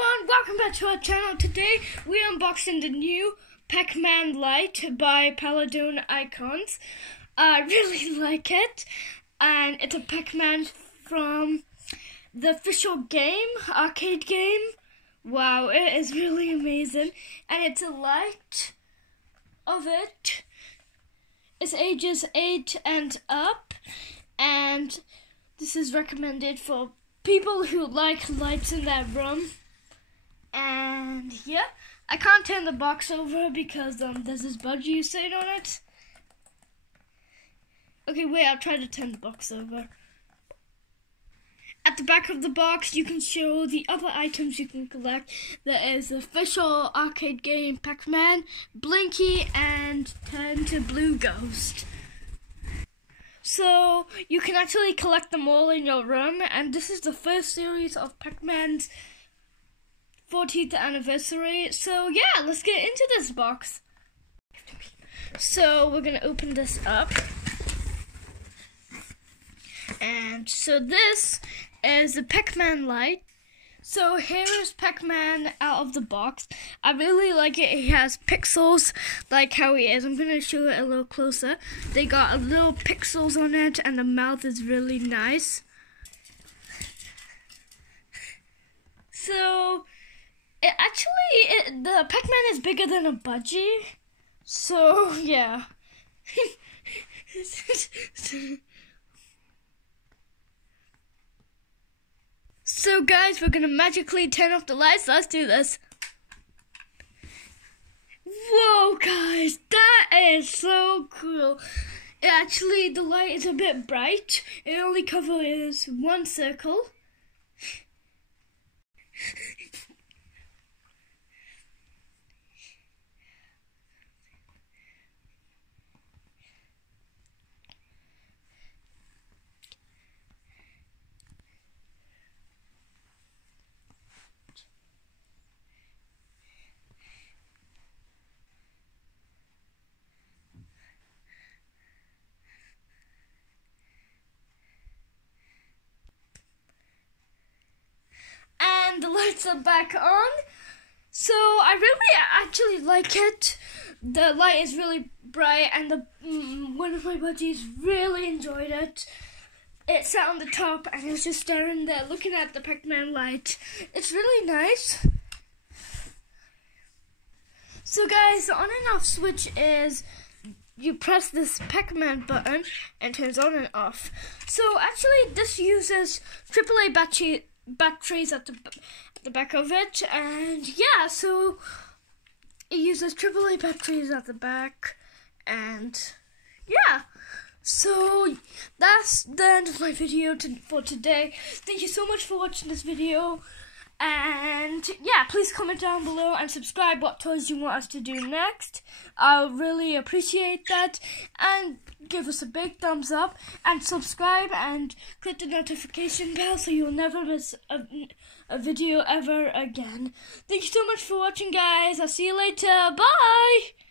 everyone, welcome back to our channel. Today we are unboxing the new Pacman light by Palodone icons. I really like it, and it's a Pacman from the official game, arcade game. Wow, it is really amazing, and it's a light of it. It's ages 8 and up, and this is recommended for people who like lights in their room. And yeah, I can't turn the box over because there's this budgie sitting on it. Okay, wait, I'll try to turn the box over. At the back of the box, you can show the other items you can collect. There is the official arcade game Pacman, Blinky, and Turn to Blue Ghost. So you can actually collect them all in your room, and this is the first series of Pacman's 14th anniversary. So yeah, let's get into this box. So we're gonna open this up, and so this is the Pacman light. So here is Pacman out of the box. I really like it. He has pixels like how he is. I'm going to show it a little closer. They got a little pixels on it, and the mouth is really nice. So the Pacman is bigger than a budgie. So yeah. So guys, we're gonna magically turn off the lights. Let's do this. Whoa guys, that is so cool. Actually, the light is a bit bright. It only covers one circle. And the lights are back on. So I really actually like it. The light is really bright, and one of my buddies really enjoyed it. It sat on the top and he was just staring there looking at the Pacman light. It's really nice. So guys, the on and off switch is you press this Pacman button and it turns on and off. So actually this uses AAA batteries at the back of it, and yeah, so it uses AAA batteries at the back, and yeah, so that's the end of my video for today. Thank you so much for watching this video, and yeah, please comment down below and subscribe what toys you want us to do next. I'll really appreciate that, and give us a big thumbs up and subscribe and click the notification bell so you'll never miss a video ever again. Thank you so much for watching, guys. I'll see you later. Bye!